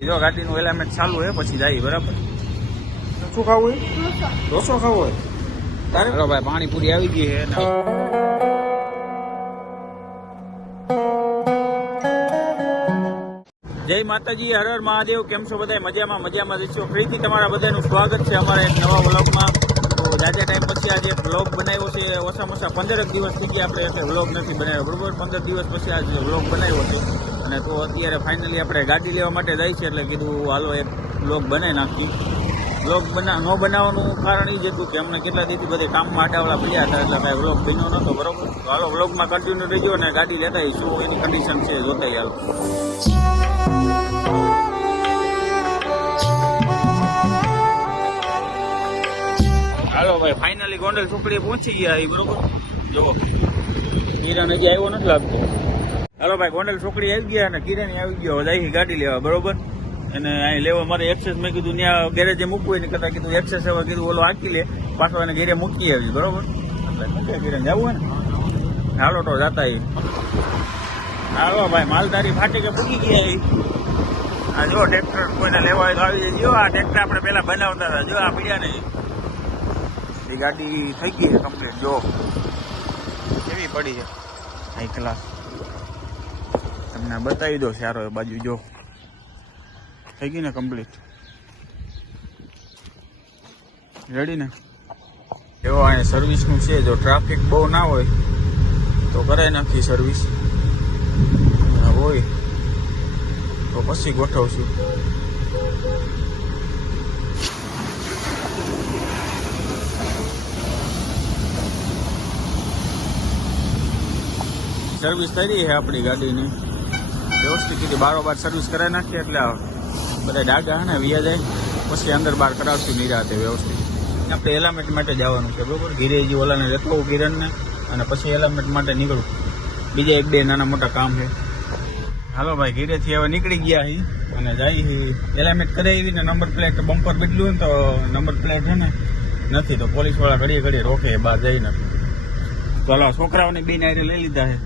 જો ગાડીનું એલામેન્ટ ચાલુ હે પછી જાય બરાબર. શું ખાવું હોય? ઢોસો ખાવો હોય તારે? ચલો ભાઈ પાણીપુરી આવી ગઈ છે. જય માતાજી, હર હર મહાદેવ. કેમ છો બધા? મજામાં જઈશું. ફરીથી તમારા બધાનું સ્વાગત છે અમારા એક નવા વ્લોગમાં. તો જાજા ટાઈમ પછી આજે વ્લોગ બનાવ્યો છે. ઓછામાં ઓછા 15 દિવસ થઈ ગયા આપણે વ્લોગ નથી બનાવ્યો બરોબર. 15 દિવસ પછી આજે વ્લોગ બનાવ્યો છે. અને તો અત્યારે ફાઇનલી આપણે ગાડી લેવા માટે જાય છે એટલે કીધું હાલો એક વ્લોગ બનાવી નાખી. વ્લોગ ન બનાવવાનું કારણ એ જ હતું કે અમને કેટલા દિવસથી બધે કામમાં આટાવડા પડ્યા હતા એટલે કાંઈ વ્લોગ બન્યો નહોતો બરોબર. તો હાલો વ્લોગમાં કન્ટિન્યુ રહેજો અને ગાડી લેતા શું એની કન્ડિશન છે જોતા હાલો. હાલો ભાઈ ફાઇનલી ગોંડલ ચોકડીએ પહોંચી ગયા એ બરોબર. જો કિરણ હજી આવ્યો નથી લાગતો. હાલો ભાઈ ગોંડલ ચોકડી આવી ગયા અને કિરણ આવી ગયો. જાય ગાડી લેવા બરોબર. અને અહીં લેવા મારે એક્સેસ મેં કીધું ત્યાં ગેરેજે મૂકવું હોય ને કરતા કીધું એક્સેસ હવે કીધું ઓલો હાકી લે પાછો એને ઘેરે મૂકી આવી બરોબર. એટલે મૂકે કિરણ જવું હોય ને હાલો તો જાતા એ. હાલો ભાઈ માલધારી ફાટી કે પૂકી ગયા. આ જો ટ્રેક્ટર કોઈને લેવા હોય તો આવી જાય. જો આ ટ્રેક્ટર આપણે પેલા બનાવતા હતા. જો આ પડ્યા ને એ ગાડી થઈ ગઈ છે કમ્પ્લીટ. જો કેવી પડી છે હાઈ ક્લાસ. તમને બતાવી દો સારો એ બાજુ જો થઈ ગઈ ને કમ્પ્લીટ. રેડી ને? એવો અહીંયા સર્વિસનું છે. જો ટ્રાફિક બહુ ના હોય તો કરાવી નાખી સર્વિસ. હોય તો પછી ગોઠવશું. સર્વિસ કરી છે આપણી ગાડીની વ્યવસ્થિત કીધી. બારોબાર સર્વિસ કરાવી નાખીએ એટલે બધા ડાગા ને વ્યા જાય પછી અંદર બહાર કરાવશું નિરાતે વ્યવસ્થિત. આપણે એલામેન્ટ માટે જવાનું છે બરોબર. ઘીરેજી ઓલાને લેતો કિરણને અને પછી એલામેન્ટ માટે નીકળું. બીજા 1-2 નાના મોટા કામ છે. હાલો ભાઈ ઘીરેથી હવે નીકળી ગયા હી અને જાય એલામેન્ટ કરાવી ને નંબર પ્લેટ બમ્પર બદલ્યું ને તો નંબર પ્લેટ છે ને નથી તો પોલીસવાળા ઘડીએ રોકે બહાર જઈ નથી. તો હાલો છોકરાઓને 2 નાયરે લઈ લીધા છે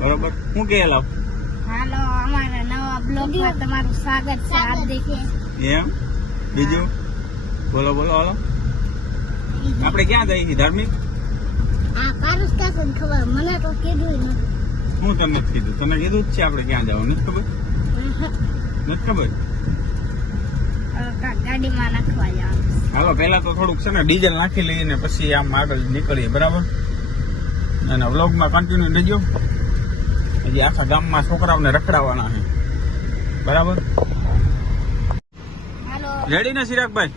બરોબર. શું કે હાલો હાલો અમારા નવા બ્લોગમાં તમારું સ્વાગત છે. હાર્દિક એમ બીજું બોલો હાલો. આપણે ક્યાં જઈએ ધાર્મિક? આ કાર સ્ટેશન ખબર મને તો કીધું નથી. હું તને નથી કીધું? તને કીધું જ છે આપણે ક્યાં જવાનું. નથી ખબર? નથી ખબર? ગાડીમાં નાખવા જવાનું. હાલો પેલા તો થોડુંક છે ને ડીઝલ નાખી લઈએ ને પછી આમ આગળ નીકળીએ બરાબર. અને વ્લોગમાં કન્ટિન્યુ રહેજો. હજી આખા ગામમાં છોકરાઓને રખડાવવાના છે બરાબર. રેડી ને ચિરાગભાઈ?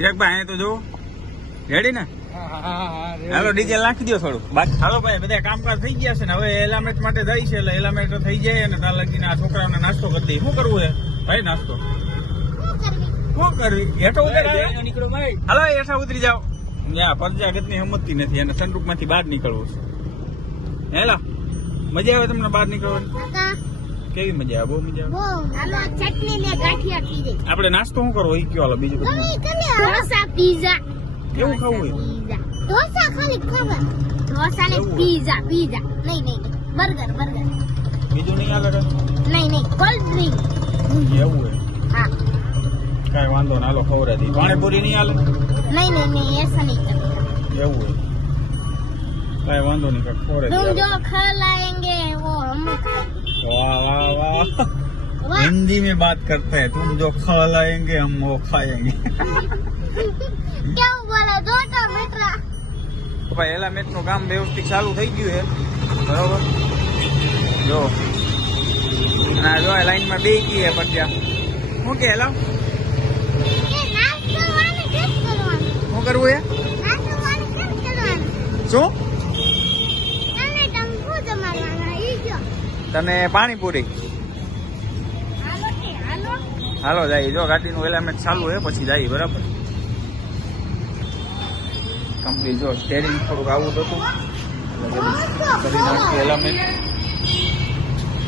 અહીંયા તો જો રેડી ને? હાલો ડીઝલ નાખી દો થોડું. હાલો ભાઈ બધા કામકાજ થઈ ગયા છે ને હવે એલામેન્ટ માટે જાય છે એટલે એલામેન્ટ થઈ જાય અને ત્યાં લગીને આ છોકરાઓને નાસ્તો કરી દઈએ. શું કરવું છે ભાઈ નાસ્તો? શું કરવી? હેઠો ઉતરી નીકળો ભાઈ. હાલો હેઠા ઉતરી જાઓ. ત્યાં પરજાગતની હિંમત નથી અને સંડ્રુપ માંથી બહાર નીકળવું છે. હેલા મજા આવે તમને બહાર નીકળવાની? કેવી મજા આવે? બહુ મજા આવે. ચટણી ને ગાંઠિયા થઈ જાય. આપણે નાસ્તો શું કરવો એ કયો? હાલો બીજું ઢોસા પીઝા કેવું ખાવું હોય? ઢોસા ખાલી ખબર. ઢોસા ને પીઝા નહીં બર્ગર બીજું નહીં હાલે? નહીં કોલ્ડ ડ્રિંક એવું હોય? હા કઈ વાંધો ના. હાલો ખવડાવી. પાણીપુરી નહીં હાલે? नहीं ऐसा नहीं चलता. એવું હોય કઈ વાંધો નહીં. तुम जो खिलाएंगे वो हम वाह हिंदी में बात करते हैं. तुम जो खिलाएंगे हम वो खाएंगे. क्या बोला दो टमाटर. ભાઈ એલામેન્ટ નું કામ વ્યવસ્થિત ચાલુ થઈ ગયું છે બરોબર. જો ના જો લાઈન માં બે ગઈ છે પટ્યા. શું કે હેલો શું કરવું એ? શું તને પાણીપુરી? હાલો જાય. જો ગાડીનું એલામેન્ટ ચાલુ છે પછી જાય બરાબર. કમ્પ્લીટ જો સ્ટેરિંગ થોડુંક આવું હતું કરી નાખી એલામેન્ટ.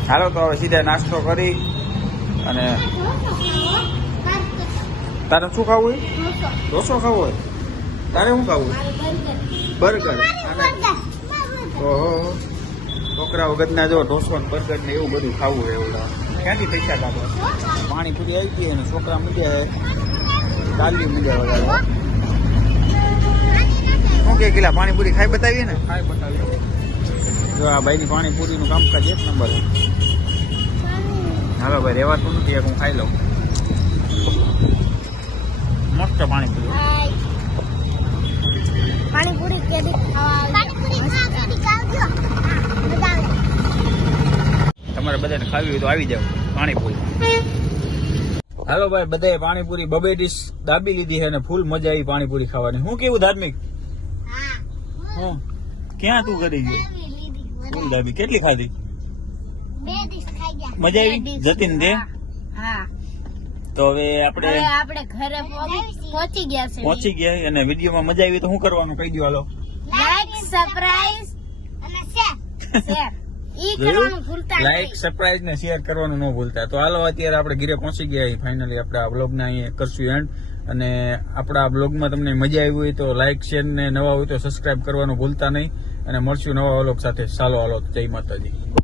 હાલો તો હવે સીધા નાસ્તો કરી અને તારે શું ખાવું હોય? ઢોસો ખાવો હોય? તારે શું ખાવું? બર્ગર. ઓહો છોકરા વગરના જો ઢોસો બર્ગર ને એવું બધું ખાવું હોય એવું ક્યાંથી પૈસા કાઢો પાણીપુરી આવી ગઈ અને છોકરા મીડિયા દાલી મીડિયા વધારે શું કે કિલા પાણીપુરી ખાઈ બતાવીએ ને ખાઈ બતાવીએ જો આ ભાઈની પાણીપુરીનું કામકાજ એક નંબર છે હાલો ભાઈ રેવાતું નથી એક હું ખાઈ લઉં મસ્ત પાણીપુરી પાણીપુરી કેદી ખાવા તમારે બધાને ખાવી હોય તો આવી જાવ પાણીપુરી હાલો ભાઈ બધાએ પાણીપુરી બબે ડીશ દાબી લીધી છે અને ફૂલ મજા આવી પાણીપુરી ખાવાની હું કેવું ધાર્મિક હું ક્યાં તું કરી ગયો ફૂલ દાબી કેટલી ખાધી મજા આવી જતીન દે હા તો હવે આપણે ઘરે પહોંચી ગયા છે પહોંચી ગયા અને વિડીયોમાં મજા આવી તો શું કરવાનું કહી દો હાલો લાઈક સરપ્રાઈઝ અને શેર ઈ કરવાનું ભૂલતા લાઈક સરપ્રાઈઝ ને શેર કરવાનું ન ભૂલતા તો હાલો અત્યારે આપણે ઘરે પહોંચી ગયા ફાઇનલી આપણે આ બ્લોગ ને અહીંયા કરશું એન્ડ અને આપણા આ બ્લોગમાં તમને મજા આવી હોય તો લાઈક શેર ને નવા હોય તો સબસ્ક્રાઇબ કરવાનું ભૂલતા નહીં અને મળશું નવા વ્લોગ સાથે ચાલો હાલો જય માતાજી